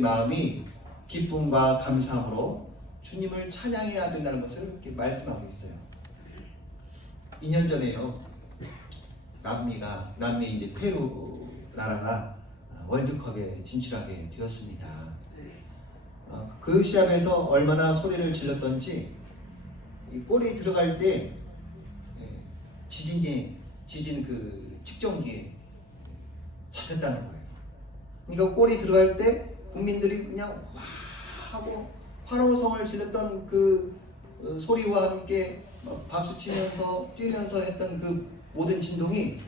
마음이 기쁨과 감사함으로 주님을 찬양해야 된다는 것을 이렇게 말씀하고 있어요. 2년 전에요. 남미 이제 페루 나라가 월드컵에 진출하게 되었습니다. 그 시합에서 얼마나 소리를 질렀던지 이 골이 들어갈 때 지진 그 측정기에 잡혔다는 거예요. 그러니까 골이 들어갈 때 국민들이 그냥 와 하고 환호성을 질렀던 그 소리와 함께 박수 치면서 뛰면서 했던 그 모든 진동이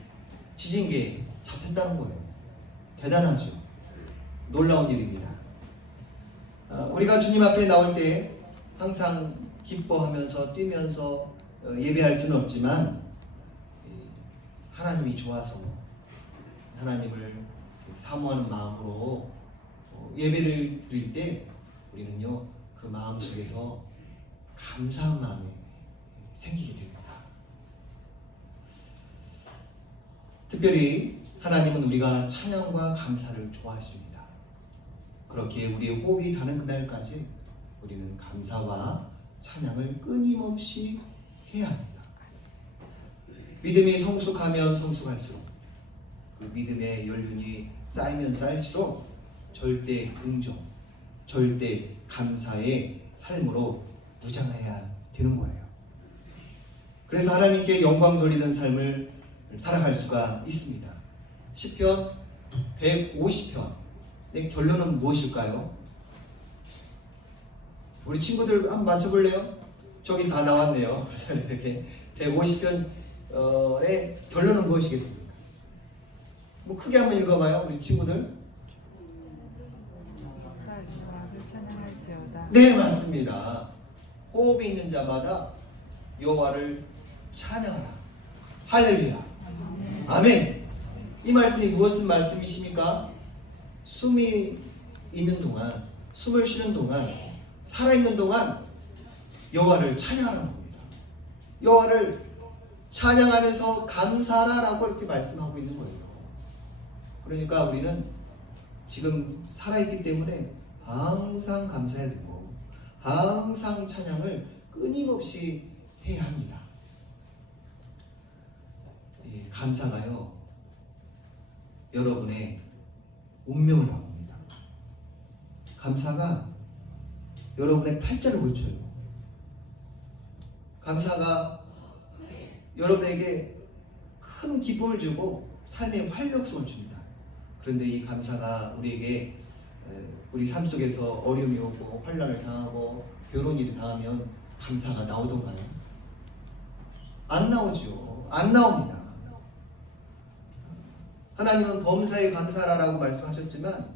지진계에 잡혔다는 거예요. 대단하죠. 놀라운 일입니다. 우리가 주님 앞에 나올 때 항상 기뻐하면서 뛰면서 예배할 수는 없지만 하나님이 좋아서 하나님을 사모하는 마음으로 예배를 드릴 때 우리는요 그 마음 속에서 감사한 마음이 생기게 됩니다. 특별히 하나님은 우리가 찬양과 감사를 좋아하십니다. 그렇게 우리의 호흡이 닿는 그날까지 우리는 감사와 찬양을 끊임없이 해야 합니다. 믿음이 성숙하면 성숙할수록 그 믿음의 연륜이 쌓이면 쌓일수록 절대 긍정, 절대 감사의 삶으로 무장해야 되는 거예요. 그래서 하나님께 영광 돌리는 삶을 살아갈 수가 있습니다. 시편 150편의 결론은 무엇일까요? 우리 친구들 한번 맞춰볼래요? 저기 다 나왔네요. 그래서 이렇게 150편의 결론은 무엇이겠습니까? 뭐 크게 한번 읽어봐요, 우리 친구들. 네, 맞습니다. 호흡이 있는 자마다 여호와를 찬양하라. 할렐루야. 아멘. 이 말씀이 무엇인 말씀이십니까? 숨이 있는 동안, 숨을 쉬는 동안, 살아있는 동안 여호와를 찬양하라는 겁니다. 여호와를 찬양하면서 감사하라라고 이렇게 말씀하고 있는 거예요. 그러니까 우리는 지금 살아있기 때문에 항상 감사해야 되고 항상 찬양을 끊임없이 해야 합니다. 감사가요 여러분의 운명을 바꿉니다. 감사가 여러분의 팔자를 고쳐요. 감사가 여러분에게 큰 기쁨을 주고 삶의 활력성을 줍니다. 그런데 이 감사가 우리에게 우리 삶 속에서 어려움이 오고 환난을 당하고 괴로운 당하면 감사가 나오던가요? 안 나오죠. 안 나옵니다. 하나님은 범사에 감사하라고 말씀하셨지만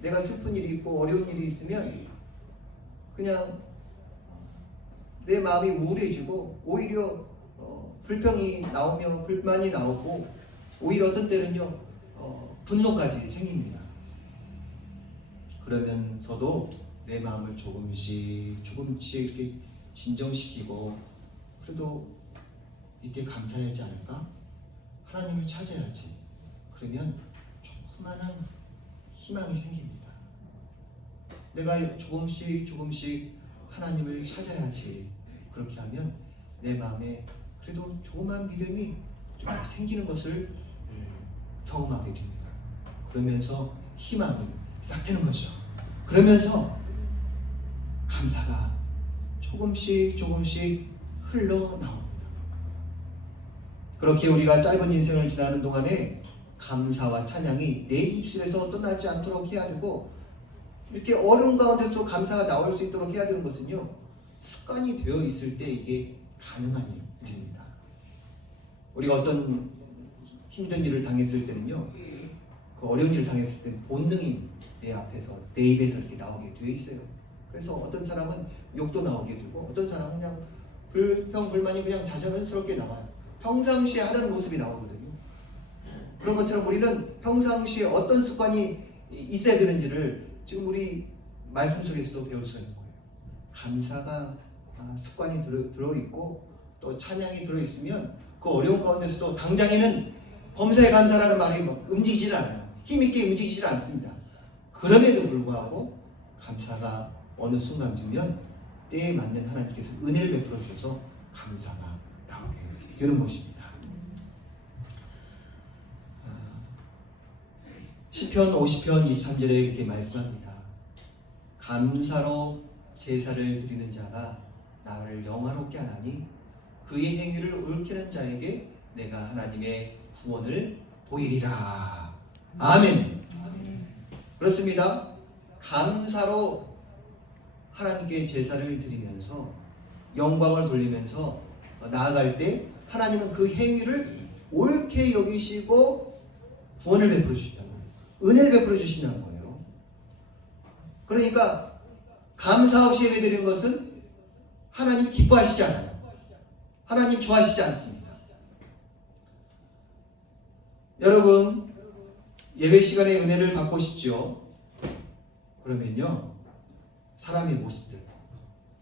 내가 슬픈 일이 있고 어려운 일이 있으면 그냥 내 마음이 우울해지고 오히려 불평이 나오며 불만이 나오고 오히려 어떤 때는요 분노까지 생깁니다. 그러면서도 내 마음을 조금씩 이렇게 진정시키고 그래도 이때 감사하지 않을까? 하나님을 찾아야지. 그러면 조그마한 희망이 생깁니다. 내가 조금씩 하나님을 찾아야지. 그렇게 하면 내 마음에 그래도 조그만 믿음이 생기는 것을 경험하게 됩니다. 그러면서 희망이 싹 트는 거죠. 그러면서 감사가 조금씩 흘러나옵니다. 그렇게 우리가 짧은 인생을 지나는 동안에 감사와 찬양이 내 입술에서 떠나지 않도록 해야 되고 이렇게 어려운 가운데서 감사가 나올 수 있도록 해야 되는 것은요 습관이 되어 있을 때 이게 가능한 일입니다. 우리가 어떤 힘든 일을 당했을 때는요 그 어려운 일을 당했을 때는 본능이 내 앞에서 내 입에서 이렇게 나오게 되어 있어요. 그래서 어떤 사람은 욕도 나오게 되고 어떤 사람은 그냥 불평 불만이 그냥 자연스럽게 나와요. 평상시에 하는 모습이 나오거든요. 그런 것처럼 우리는 평상시에 어떤 습관이 있어야 되는지를 지금 우리 말씀 속에서도 배울 수 있는 거예요. 감사가 습관이 들어있고 또 찬양이 들어있으면 그 어려운 가운데서도 당장에는 범사에 감사라는 말이 움직이질 않아요. 힘있게 움직이질 않습니다. 그럼에도 불구하고 감사가 어느 순간 되면 때에 맞는 하나님께서 은혜를 베풀어 주셔서 감사가 나오게 되는 것입니다. 시편 50편 23절에 이렇게 말씀합니다. 감사로 제사를 드리는 자가 나를 영화롭게 하나니 그의 행위를 옳게 하는 자에게 내가 하나님의 구원을 보이리라. 아멘. 그렇습니다. 감사로 하나님께 제사를 드리면서 영광을 돌리면서 나아갈 때 하나님은 그 행위를 옳게 여기시고 구원을 베풀어 주신다는 거예요. 은혜를 베풀어 주신다는 거예요. 그러니까 감사 없이 예배드리는 것은 하나님 기뻐하시지 않아요. 하나님 좋아하시지 않습니다. 여러분, 예배 시간에 은혜를 받고 싶죠? 그러면요, 사람의 모습들,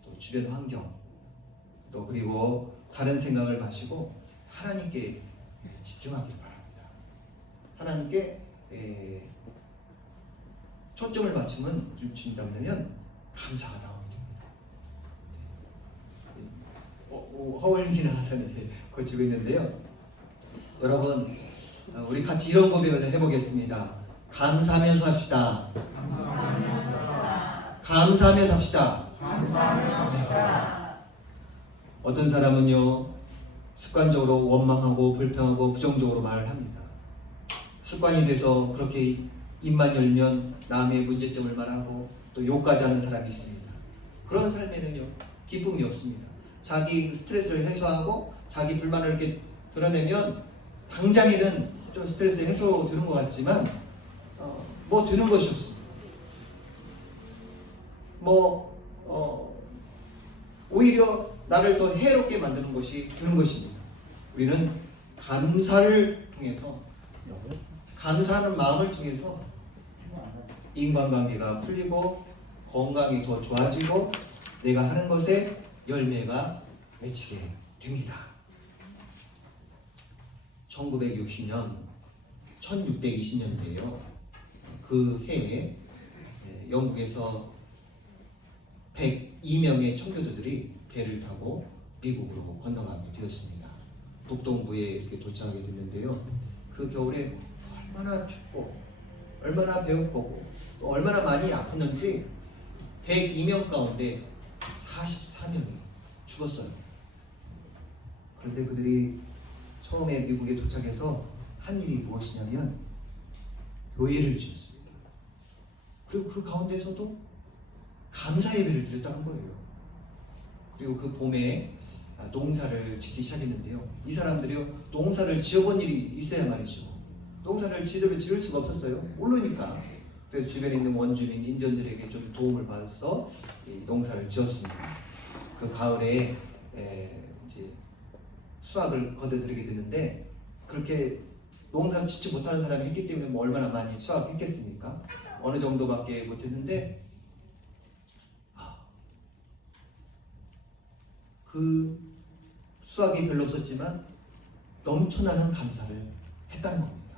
또 주변 환경, 또 그리고 다른 생각을 마시고 하나님께 집중하길 바랍니다. 하나님께 초점을 맞추면 주신다면 감사가 나오게 됩니다. 허월링이 나와서 고치고 있는데요. 여러분, 우리 같이 이런 고백을 해보겠습니다. 감사하면서 합시다. 감사하면서 합시다. 어떤 사람은요, 습관적으로 원망하고 불평하고 부정적으로 말을 합니다. 습관이 돼서 그렇게 입만 열면 남의 문제점을 말하고 또 욕까지 하는 사람이 있습니다. 그런 삶에는요, 기쁨이 없습니다. 자기 스트레스를 해소하고 자기 불만을 이렇게 드러내면 당장에는 좀 스트레스 해소되는 것 같지만 뭐 되는 것이 없습니다. 오히려 나를 더 해롭게 만드는 것이 되는 것입니다. 우리는 감사를 통해서, 감사하는 마음을 통해서 인간관계가 풀리고 건강이 더 좋아지고 내가 하는 것에 열매가 맺히게 됩니다. 1960년 1620년대에요. 그 해에 영국에서 102명의 청교도들이 배를 타고 미국으로 건너가게 되었습니다. 북동부에 이렇게 도착하게 됐는데요. 그 겨울에 얼마나 춥고 얼마나 배고프고 또 얼마나 많이 아팠는지 102명 가운데 44명이 죽었어요. 그런데 그들이 처음에 미국에 도착해서 한 일이 무엇이냐면 교회를 지었습니다. 그리고 그 가운데서도 감사 예배를 드렸다는 거예요. 그리고 그 봄에 농사를 짓기 시작했는데요. 이 사람들이요, 농사를 지어본 일이 있어야 말이죠. 농사를 제대로 지을 수가 없었어요. 모르니까. 그래서 주변에 있는 원주민, 인전들에게 좀 도움을 받아서 이 농사를 지었습니다. 그 가을에 이제 수확을 거둬들이게 되는데, 그렇게 농사 짓지 못하는 사람이 했기 때문에 뭐 얼마나 많이 수확했겠습니까? 어느 정도밖에 못했는데 그 수확이 별로 없었지만 넘쳐나는 감사를 했다는 겁니다.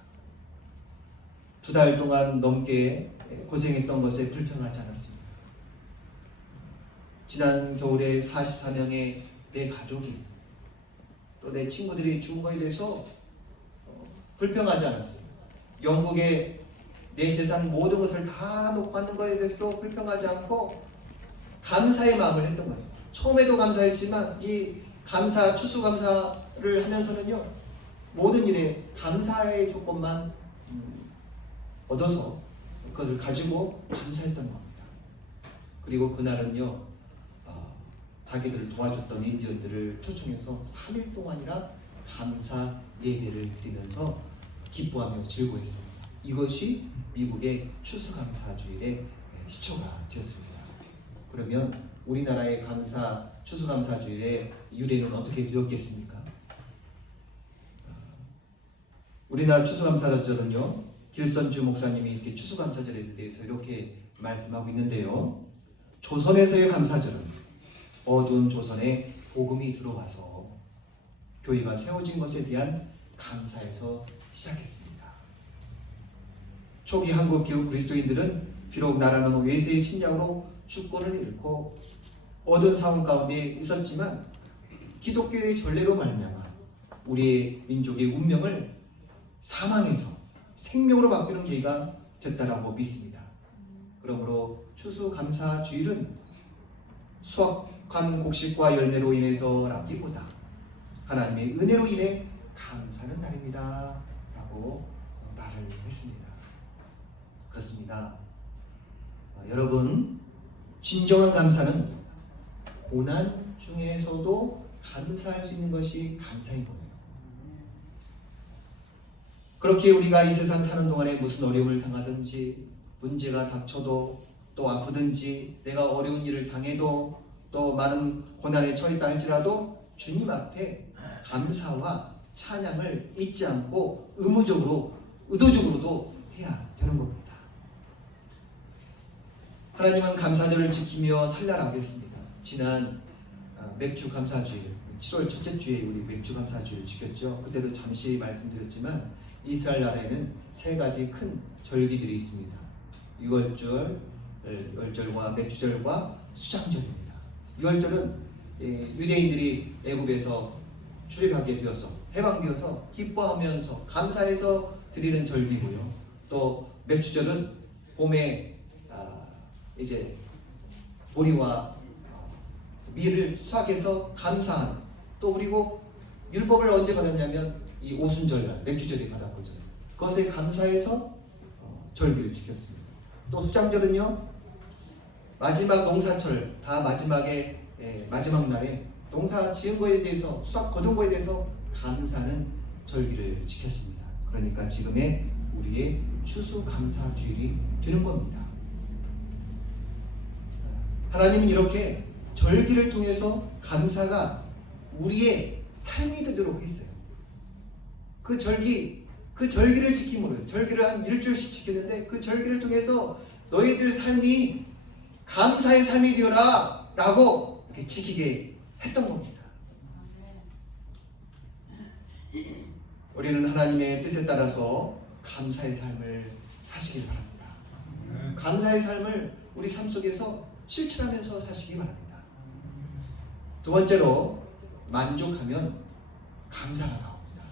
2달 동안 넘게 고생했던 것에 불평하지 않았습니다. 지난 겨울에 44명의 내 가족이 또 내 친구들이 죽은 것에 대해서 불평하지 않았어요. 영국에 내 재산 모든 것을 다 놓고 하는 것에 대해서도 불평하지 않고 감사의 마음을 했던 거예요. 처음에도 감사했지만 이 감사, 추수감사를 하면서는요, 모든 일에 감사의 조건만 얻어서 그것을 가지고 감사했던 겁니다. 그리고 그날은요, 자기들을 도와줬던 인디언들을 초청해서 3일 동안이나 감사 예배를 드리면서 기뻐하며 즐거워했습니다. 이것이 미국의 추수감사주일의 시초가 되었습니다. 그러면 우리나라의 추수감사주일의 유래는 어떻게 되었겠습니까? 우리나라 추수감사절은요, 길선주 목사님이 이렇게 추수감사절에 대해서 이렇게 말씀하고 있는데요. 조선에서의 감사절은 어두운 조선에 복음이 들어와서 교회가 세워진 것에 대한 감사에서 시작했습니다. 초기 한국 그리스도인들은 비록 나라는 외세의 침략으로 주권을 잃고 어두운 상황 가운데 있었지만 기독교의 전례로 말미암아 우리의 민족의 운명을 사망에서 생명으로 바꾸는 계기가 됐다라고 믿습니다. 그러므로 추수감사주일은 수확한 곡식과 열매로 인해서라기보다 하나님의 은혜로 인해 감사하는 날입니다 라고 말을 했습니다. 그렇습니다. 여러분, 진정한 감사는 고난 중에서도 감사할 수 있는 것이 감사인 거예요. 그렇게 우리가 이 세상 사는 동안에 무슨 어려움을 당하든지 문제가 닥쳐도 또 아프든지 내가 어려운 일을 당해도 또 많은 고난에 처했다 할지라도 주님 앞에 감사와 찬양을 잊지 않고 의도적으로도 해야 되는 겁니다. 하나님은 감사절을 지키며 살라라고 했습니다. 지난 맥주 감사주일 7월 첫째 주에 우리 맥주 감사주일을 지켰죠. 그때도 잠시 말씀드렸지만 이스라엘 나라에는 세 가지 큰 절기들이 있습니다. 유월절, 열절과 맥주절과 수장절입니다. 유월절은 유대인들이 애굽에서 출입하게 되어서 해방되어서 기뻐하면서 감사해서 드리는 절기고요. 또 맥주절은 봄에 이제 보리와 밀을 수확해서 감사한 또 그리고 율법을 언제 받았냐면 이 오순절날 맥주절에 받았거든요. 그것에 감사해서 절기를 지켰습니다. 또 수장절은요 마지막 농사철 다 마지막에 마지막 날에 농사 지은 거에 대해서 수확 거둔 거에 대해서 감사하는 절기를 지켰습니다. 그러니까 지금의 우리의 추수감사주일이 되는 겁니다. 하나님은 이렇게 절기를 통해서 감사가 우리의 삶이 되도록 했어요. 그 절기를 지킴으로 절기를 한 일주일씩 지켰는데 그 절기를 통해서 너희들 삶이 감사의 삶이 되어라 라고 이렇게 지키게 했던 겁니다. 우리는 하나님의 뜻에 따라서 감사의 삶을 사시길 바랍니다. 감사의 삶을 우리 삶 속에서 실천하면서 사시기 바랍니다. 두 번째로 만족하면 감사가 나옵니다.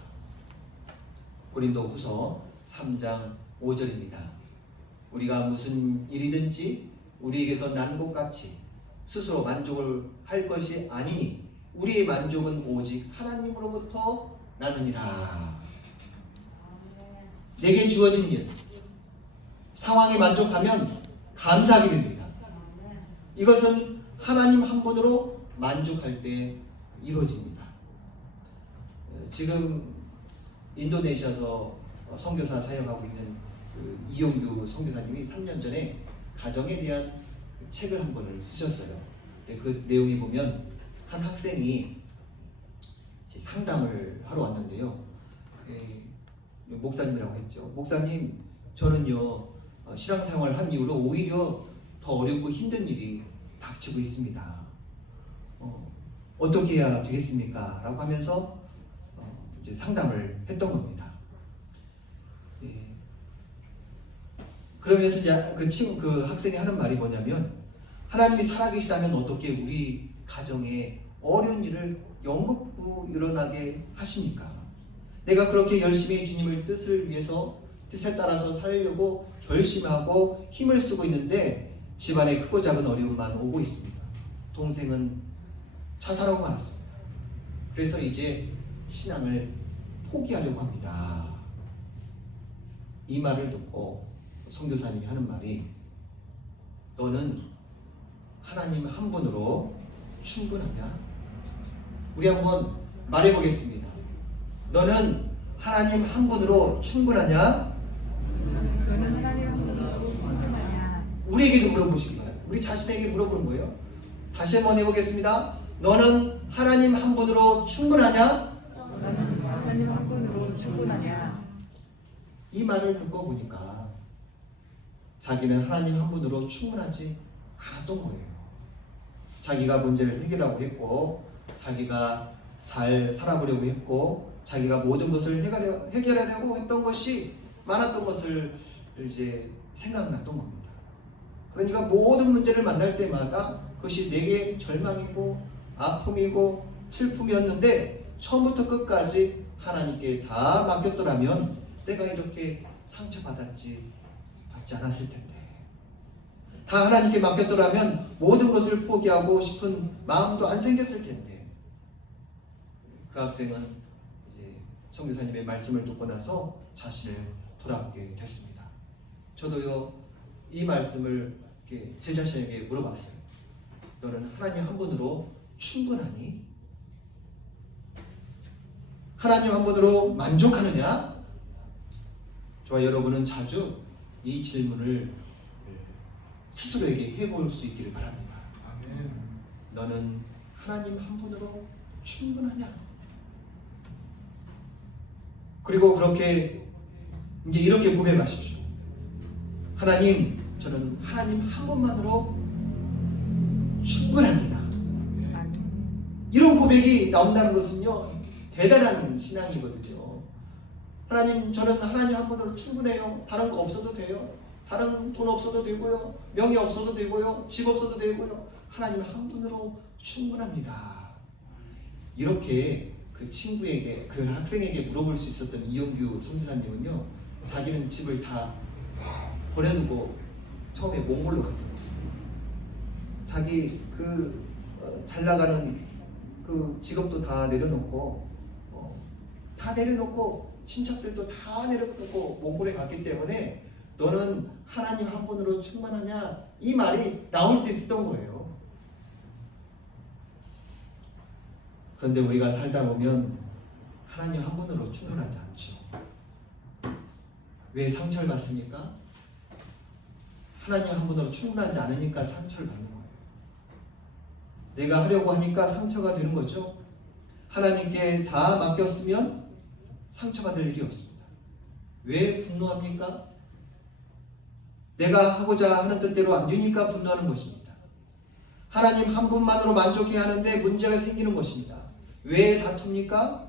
고린도후서 3장 5절입니다. 우리가 무슨 일이든지 우리에게서 난 것 같이 스스로 만족을 할 것이 아니니 우리의 만족은 오직 하나님으로부터 나느니라. 내게 주어진 일, 상황에 만족하면 감사하게 됩니다. 이것은 하나님 한 분으로 만족할 때 이루어집니다. 지금 인도네시아에서 선교사 사역하고 있는 이용규 선교사님이 3년 전에 가정에 대한 책을 한 권을 쓰셨어요. 근데 그 내용에 보면 한 학생이 상담을 하러 왔는데요. 목사님이라고 했죠. 목사님, 저는요 신앙생활 한 이후로 오히려 더 어렵고 힘든 일이 닥치고 있습니다. 어떻게 해야 되겠습니까? 라고 하면서 이제 상담을 했던 겁니다. 그러면서 이제 그 학생이 하는 말이 뭐냐면 하나님이 살아계시다면 어떻게 우리 가정에 어려운 일을 연극으로 일어나게 하십니까? 내가 그렇게 열심히 주님의 뜻을 위해서 뜻에 따라서 살려고 결심하고 힘을 쓰고 있는데 집안에 크고 작은 어려움만 오고 있습니다. 동생은 자살하고 말았습니다. 그래서 이제 신앙을 포기하려고 합니다. 이 말을 듣고 선교사님이 하는 말이 너는 하나님 한 분으로 충분하냐? 우리 한번 말해보겠습니다. 너는 하나님 한 분으로 충분하냐? 너는 하나님 한 분으로 충분하냐? 우리에게도 물어보시기 바랍니다. 우리 자신에게 물어보는 거예요. 다시 한번 해보겠습니다. 너는 하나님 한 분으로 충분하냐? 너는 하나님 한 분으로 충분하냐? 이 말을 듣고 보니까 자기는 하나님 한 분으로 충분하지 않았던 거예요. 자기가 문제를 해결하고 했고 자기가 잘 살아보려고 했고 자기가 모든 것을 해결하려고 했던 것이 많았던 것을 이제 생각났던 겁니다. 그러니까 모든 문제를 만날 때마다 그것이 내게 절망이고 아픔이고 슬픔이었는데 처음부터 끝까지 하나님께 다 맡겼더라면 내가 이렇게 상처받지 않았을 텐데, 다 하나님께 맡겼더라면 모든 것을 포기하고 싶은 마음도 안 생겼을 텐데. 그 학생은 이제 선교사님의 말씀을 듣고 나서 자신을 돌아보게 됐습니다. 저도요, 이 말씀을 이렇게 제 자신에게 물어봤어요. 너는 하나님 한 분으로 충분하니? 하나님 한 분으로 만족하느냐? 저와 여러분은 자주 이 질문을 스스로에게 해볼 수 있기를 바랍니다. 너는 하나님 한 분으로 충분하냐? 그리고 그렇게 이제 이렇게 고백하십시오. 하나님, 저는 하나님 한 분만으로 충분합니다. 이런 고백이 나온다는 것은요, 대단한 신앙이거든요. 하나님, 저는 하나님 한 분으로 충분해요. 다른 거 없어도 돼요. 다른 돈 없어도 되고요. 명예 없어도 되고요. 집 없어도 되고요. 하나님 한 분으로 충분합니다. 이렇게 그 친구에게, 그 학생에게 물어볼 수 있었던 이용규 선교사님은요, 자기는 집을 다 버려두고 처음에 몽골로 갔습니다. 자기 잘 나가는 그 직업도 다 내려놓고 친척들도 다 내려놓고 몽골에 갔기 때문에 너는 하나님 한 분으로 충분하냐? 이 말이 나올 수 있었던 거예요. 그런데 우리가 살다 보면 하나님 한 분으로 충분하지 않죠. 왜 상처를 받습니까? 하나님 한 분으로 충분하지 않으니까 상처를 받는 거예요. 내가 하려고 하니까 상처가 되는 거죠. 하나님께 다 맡겼으면 상처받을 일이 없습니다. 왜 분노합니까? 내가 하고자 하는 뜻대로 안 되니까 분노하는 것입니다. 하나님 한 분만으로 만족해야 하는데 문제가 생기는 것입니다. 왜 다툽니까?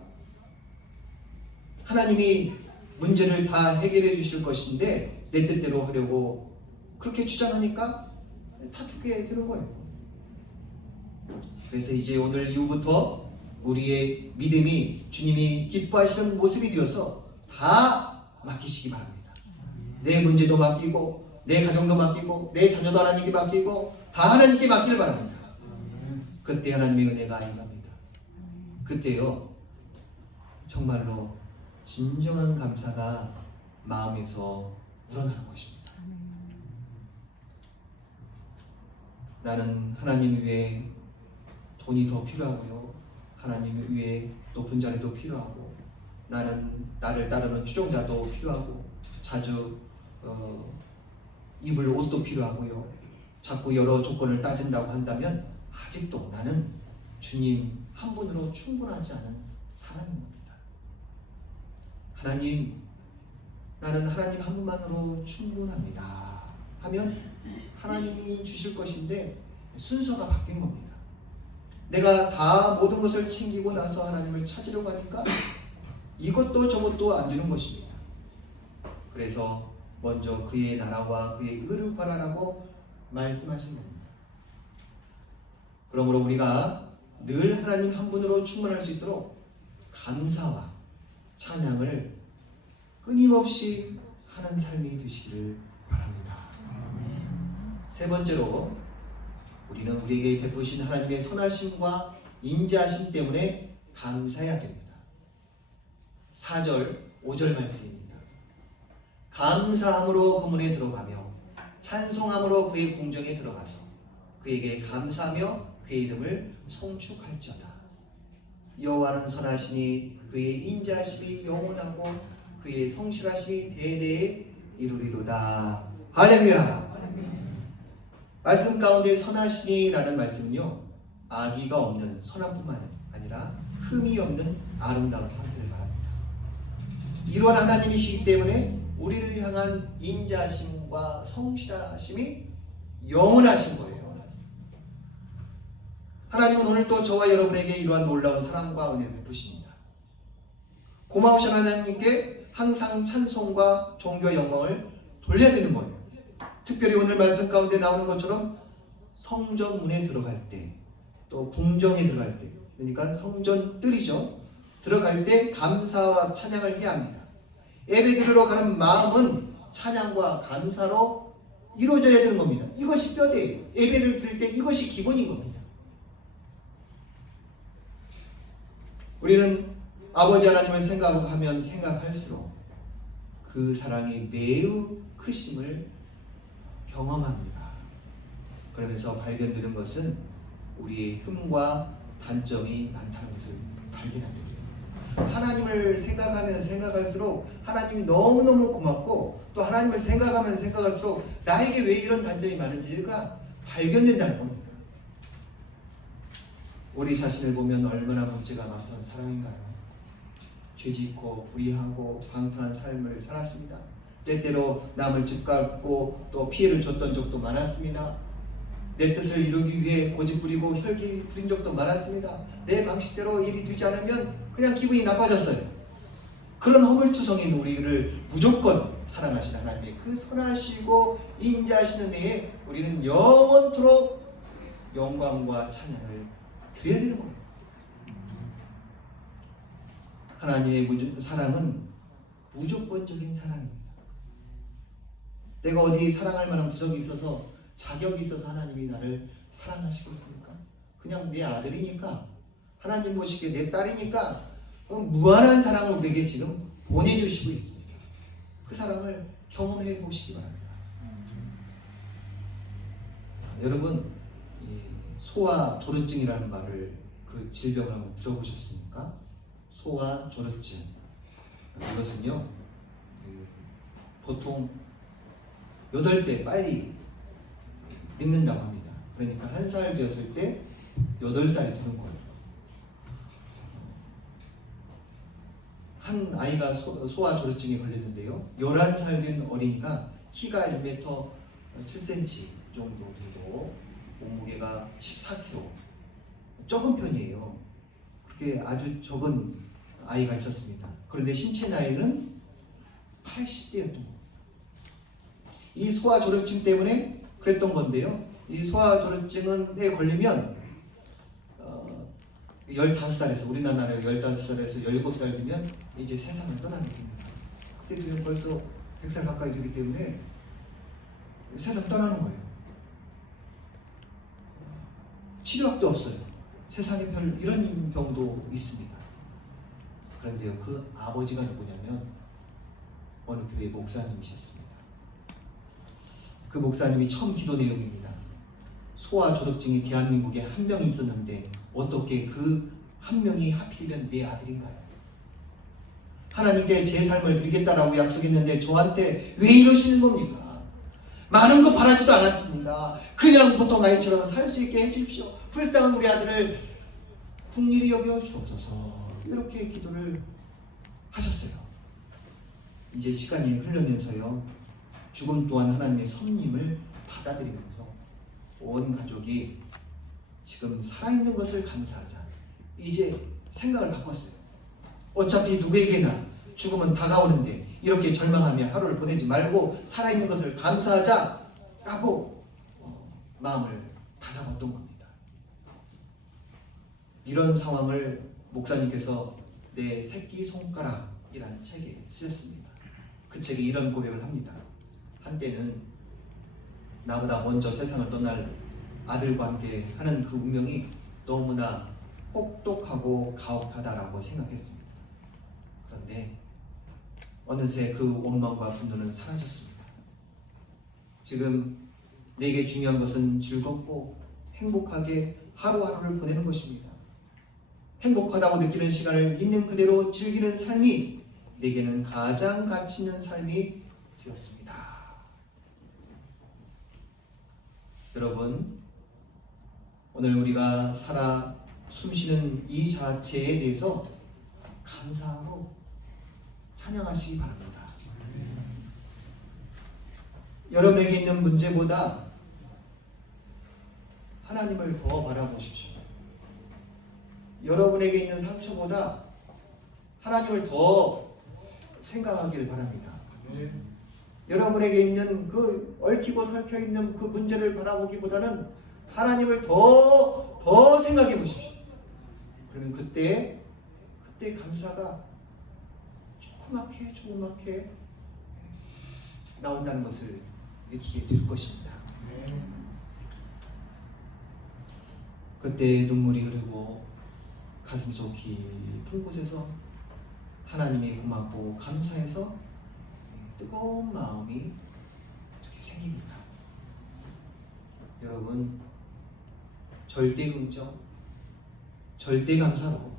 하나님이 문제를 다 해결해 주실 것인데 내 뜻대로 하려고 그렇게 주장하니까 다투게 되는 거예요. 그래서 이제 오늘 이후부터 우리의 믿음이 주님이 기뻐하시는 모습이 되어서 다 맡기시기 바랍니다. 내 문제도 맡기고 내 가정도 맡기고 내 자녀도 하나님께 맡기고 다 하나님께 맡기를 바랍니다. 그때 하나님의 은혜가 임합니다. 그때요, 정말로 진정한 감사가 마음에서 우러나는 것입니다. 나는 하나님 위에 돈이 더 필요하고요, 하나님 위에 높은 자리도 필요하고, 나를 따르는 추종자도 필요하고, 자주 입을 옷도 필요하고요. 자꾸 여러 조건을 따진다고 한다면 아직도 나는 주님 한 분으로 충분하지 않은 사람인 겁니다. 하나님, 나는 하나님 한 분만으로 충분합니다 하면 하나님이 주실 것인데 순서가 바뀐 겁니다. 내가 다 모든 것을 챙기고 나서 하나님을 찾으려고 하니까 이것도 저것도 안 되는 것입니다. 그래서 먼저 그의 나라와 그의 의를 구하라고 말씀하신 겁니다. 그러므로 우리가 늘 하나님 한 분으로 충만할 수 있도록 감사와 찬양을 끊임없이 하는 삶이 되시기를 바랍니다. 세 번째로, 우리는 우리에게 베푸신 하나님의 선하심과 인자하심 때문에 감사해야 됩니다. 4절, 5절 말씀입니다. 감사함으로 그 문에 들어가며 찬송함으로 그의 궁정에 들어가서 그에게 감사하며 그의 이름을 송축할지어다. 여호와는 선하시니 그의 인자하심이 영원하고 그의 성실하심이 대대에 이루리로다. 할렐루야. 말씀 가운데 선하시니라는 말씀은요, 악의가 없는 선함뿐만 아니라 흠이 없는 아름다운 상태를 말합니다. 이런 하나님이시기 때문에 우리를 향한 인자하심과 성실하심이 영원하신 거예요. 하나님은 오늘 또 저와 여러분에게 이러한 놀라운 사랑과 은혜를 베푸십니다. 고마우신 하나님께 항상 찬송과 존귀와 영광을 돌려드리는 거예요. 특별히 오늘 말씀 가운데 나오는 것처럼 성전 문에 들어갈 때, 또 궁정에 들어갈 때, 그러니까 성전 뜰이죠. 들어갈 때 감사와 찬양을 해야 합니다. 예배드리러 가는 마음은 찬양과 감사로 이루어져야 되는 겁니다. 이것이 뼈대예요. 예배를 드릴 때 이것이 기본인 겁니다. 우리는 아버지 하나님을 생각하면 생각할수록 그 사랑이 매우 크심을 경험합니다. 그러면서 발견되는 것은 우리의 흠과 단점이 많다는 것을 발견하게 돼요. 하나님을 생각하면 생각할수록 하나님이 너무너무 고맙고, 또 하나님을 생각하면 생각할수록 나에게 왜 이런 단점이 많은지가 발견된다는 겁니다. 우리 자신을 보면 얼마나 문제가 많던 사람인가요? 죄짓고 불의하고 방탕한 삶을 살았습니다. 때때로 남을 짓밟고 또 피해를 줬던 적도 많았습니다. 내 뜻을 이루기 위해 고집 부리고 혈기 부린 적도 많았습니다. 내 방식대로 일이 되지 않으면 그냥 기분이 나빠졌어요. 그런 허물투성인 우리를 무조건 사랑하신 하나님의 그 선하시고 인자하시는 데에 우리는 영원토록 영광과 찬양을 드려야 되는 거예요. 하나님의 사랑은 무조건적인 사랑입니다. 내가 어디 사랑할 만한 구석이 있어서, 자격이 있어서 하나님이 나를 사랑하시겠습니까? 그냥 내 아들이니까, 하나님 보시기에 내 딸이니까 무한한 사랑을 우리에게 지금 보내주시고 있습니다. 그 사랑을 경험해 보시기 바랍니다. 여러분, 소아 조루증이라는 말을, 그 질병을 한번 들어보셨습니까? 소아 조루증. 이것은요, 보통 8배 빨리 늙는다고 합니다. 그러니까 1살 되었을 때 8살이 되는 거예요. 한 아이가 소아 조루증에 걸렸는데요, 11살 된 어린이가 키가 1m 7cm 정도 되고 몸무게가 14kg, 적은 편이에요. 그렇게 아주 적은 아이가 있었습니다. 그런데 신체 나이는 80대였던 겁니다. 이 소아 조루증 때문에 그랬던 건데요, 이 소아 조루증에 걸리면 15살에서, 우리나라에 15살에서 17살 되면 이제 세상을 떠나게 됩니다. 그때 되면 벌써 100살 가까이 되기 때문에 세상 떠나는 거예요. 치료약도 없어요. 세상에 별 이런 병도 있습니다. 그런데요, 그 아버지가 누구냐면 어느 교회 목사님이셨습니다. 그 목사님이 처음 기도 내용입니다. 소아 조루증이 대한민국에 한 명이 있었는데 어떻게 그 한 명이 하필이면 내 아들인가요? 하나님께 제 삶을 드리겠다라고 약속했는데 저한테 왜 이러시는 겁니까? 많은 거 바라지도 않았습니다. 그냥 보통 아이처럼 살 수 있게 해주십시오. 불쌍한 우리 아들을 긍휼히 여겨 주옵소서. 이렇게 기도를 하셨어요. 이제 시간이 흐르면서요, 죽음 또한 하나님의 섭림을 받아들이면서 온 가족이 지금 살아있는 것을 감사하자, 이제 생각을 바꿨어요. 어차피 누구에게나 죽음은 다가오는데 이렇게 절망하며 하루를 보내지 말고 살아있는 것을 감사하자라고 마음을 다잡았던 겁니다. 이런 상황을 목사님께서 내 새끼손가락이라는 책에 쓰셨습니다. 그 책에 이런 고백을 합니다. 한때는 나보다 먼저 세상을 떠날 아들과 함께 하는 그 운명이 너무나 혹독하고 가혹하다라고 생각했습니다. 그런데 어느새 그 원망과 분노는 사라졌습니다. 지금 내게 중요한 것은 즐겁고 행복하게 하루하루를 보내는 것입니다. 행복하다고 느끼는 시간을 있는 그대로 즐기는 삶이 내게는 가장 가치 있는 삶이 되었습니다. 여러분, 오늘 우리가 살아 숨쉬는 이 자체에 대해서 감사하고 찬양하시기 바랍니다. 여러분에게 있는 문제보다 하나님을 더 바라보십시오. 여러분에게 있는 상처보다 하나님을 더 생각하길 바랍니다. 여러분에게 있는 그 얽히고 설켜 있는 그 문제를 바라보기보다는 하나님을 더 생각해 보십시오. 그러면 그때 감사가 조그맣게 나온다는 것을 느끼게 될 것입니다. 그때 눈물이 흐르고 가슴속 깊은 곳에서 하나님이 고맙고 감사해서 뜨거운 마음이 이렇게 생깁니다. 여러분, 절대 긍정, 절대 감사로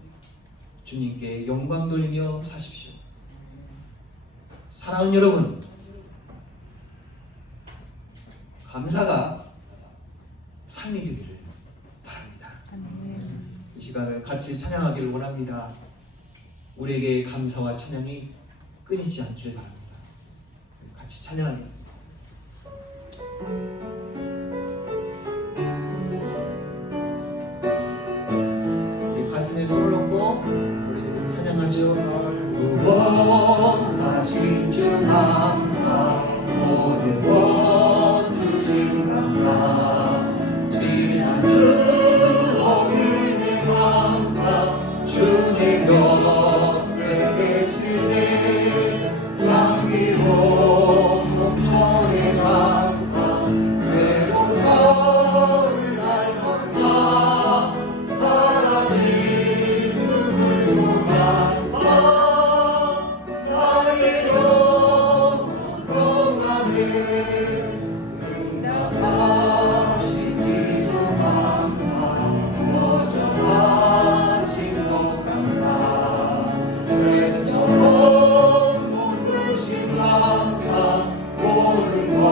주님께 영광 돌리며 사십시오. 사랑하는 여러분, 감사가 삶이 되기를 바랍니다. 이 시간을 같이 찬양하기를 원합니다. 우리에게 감사와 찬양이 끊이지 않기를 바랍니다. 같이 찬양하겠습니다. 우리 가슴에 손을 얹고 우리는 찬양하죠. 무엇하신 주 감사, 모든 것 주신 감사, 지난 추억을 감사, 주의 옆에 계실 때 향기로운 목소리 감사, 외로운 가을날 감사, 사라진 눈물도 감사, 나의 영원하게 응답하신 기도 감사, 거절하신 것 감사, 그래처럼 눈부신 감사, 모든 것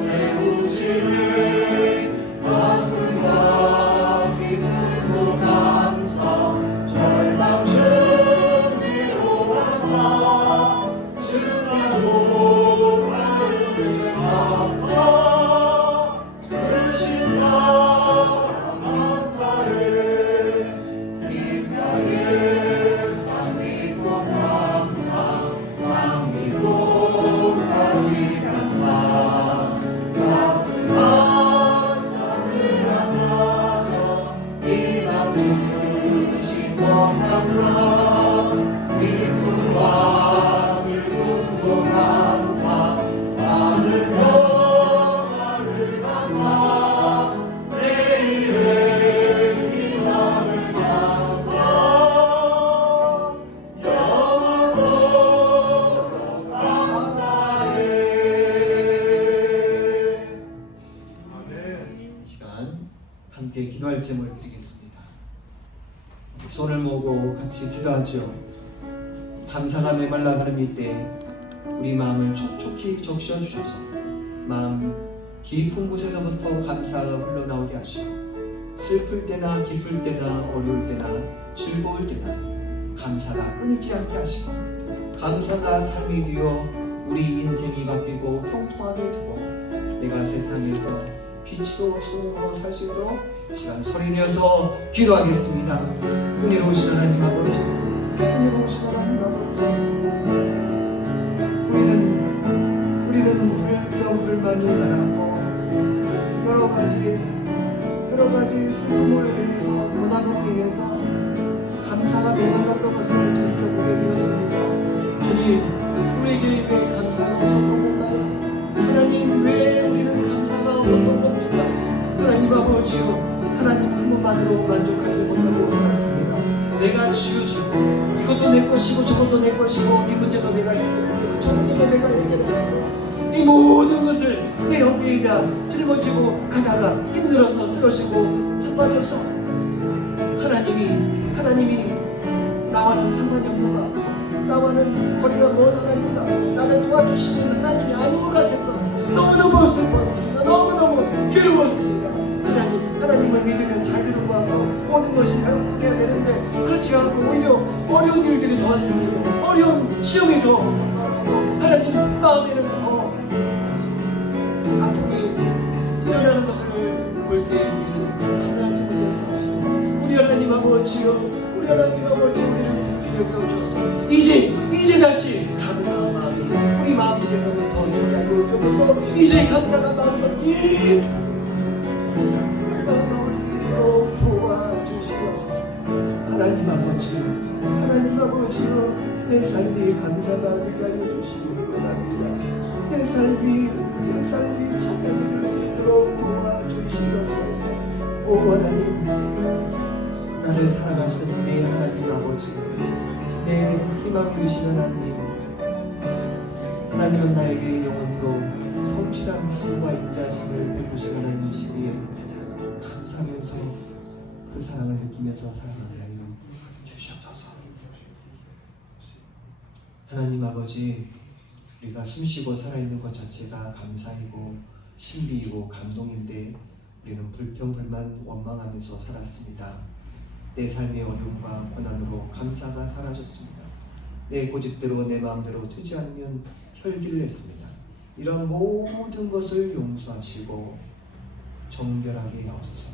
채우시는 만물과 기쁨도 감사, 절망 중에도 감사, 주라고 하는 감사, 크신 사랑 감사를 깊게 장미꽃 감사, 장미꽃까지 감사, 따스한 나죠, 이밤 주신 것 감사, 기쁨과 슬픔도 감사, 나를 평화를 감사, 내일의 희망을 감사, 영원토록 감사해. 이 시간 함께 기도할 제목을 드리겠습니다. 손을 모으고 같이 기도하죠. 감사가 메말라 그는 이때 우리 마음을 촉촉히 적셔 주셔서 마음 깊은 곳에서부터 감사가 흘러나오게 하시고, 슬플 때나 기쁠 때나 어려울 때나 즐거울 때나 감사가 끊이지 않게 하시고, 감사가 삶이 되어 우리 인생이 바뀌고 형통하게 되고 내가 세상에서 빛으로 소금으로 살 수 있도록 시간 소리 내어서 기도하겠습니다. 은혜로우신 하나님 아버지, 은혜로우신 하나님 아버지, 우리는 불평 불만이 많았고 여러 가지 슬픔으로 인해서 고난으로 인해서 감사가 메말랐던 것을 돌이켜보게 되었습니다. 주님, 우리에게 왜 감사가 없었던 건가요? 하나님, 왜 우리는 감사가 없었던 겁니까? 하나님 아버지요, 하나님 한 분만으로 만족하지 못하고 살았습니다. 내가 치우치고 이것도 내 것이고 저것도 내 것이고 이 문제도 내가 해결하고 저 문제도 내가 해결하고 이 모든 것을 내 어깨에다 짊어지고 가다가 힘들어서 쓰러지고 자빠져서 하나님이 나와는 상관이 없는가, 나와는 거리가 먼 하나님과 나를 도와주시는 하나님이 아닌 것 같아서 너무너무 슬펐습니다. 너무너무 괴로웠습니다. 하나님을 믿으면 잘 되는 거 같고 모든 것이 행복해야 되는데 그렇지 않고 오히려 어려운 일들이 더 생기고 어려운 시험이 더 하나님 마음에는 더 아픔이 일어나는 것을 볼 때 우리는 감사하지 못해서 우리 하나님 아버지여, 우리 하나님 아버지 우리를 여겨 주셔서 이제 다시 감사한 마음이 우리 마음속에서부터 이제 감사가 마음속에 나올 수 있도록 도와주시옵소서. 하나님 아버지요, 내 삶이 감사가 되게 하여 주시기 바랍니다. 내 삶이 착하게 될 수 있도록 도와주시옵소서. 오 하나님, 나를 사랑하시는 내 하나님 아버지, 내 희망이 되시는 하나님은 나에게 영원토록 성실하심과 인자심을 베푸시는 하나님이시기에 감사하면서 그 사랑을 느끼면서 살아가게 하여 주시옵소서. 하나님 아버지, 우리가 숨쉬고 살아있는 것 자체가 감사이고 신비이고 감동인데 우리는 불평불만 원망하면서 살았습니다. 내 삶의 어려움과 고난으로 감사가 사라졌습니다. 내 고집대로 내 마음대로 되지 않으면 혈기를 냈습니다. 이런 모든 것을 용서하시고 정결하게 하옵소서.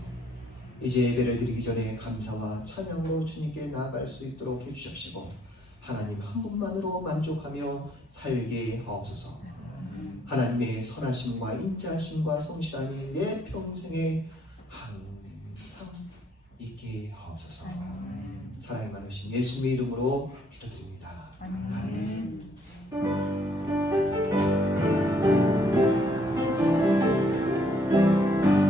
이제 예배를 드리기 전에 감사와 찬양으로 주님께 나아갈 수 있도록 해주십시고 하나님 한 분만으로 만족하며 살게 하옵소서. 하나님의 선하심과 인자하심과 성실함이 내 평생에 항상 있게 하옵소서. 사랑이 많으신 예수님의 이름으로 기도드립니다.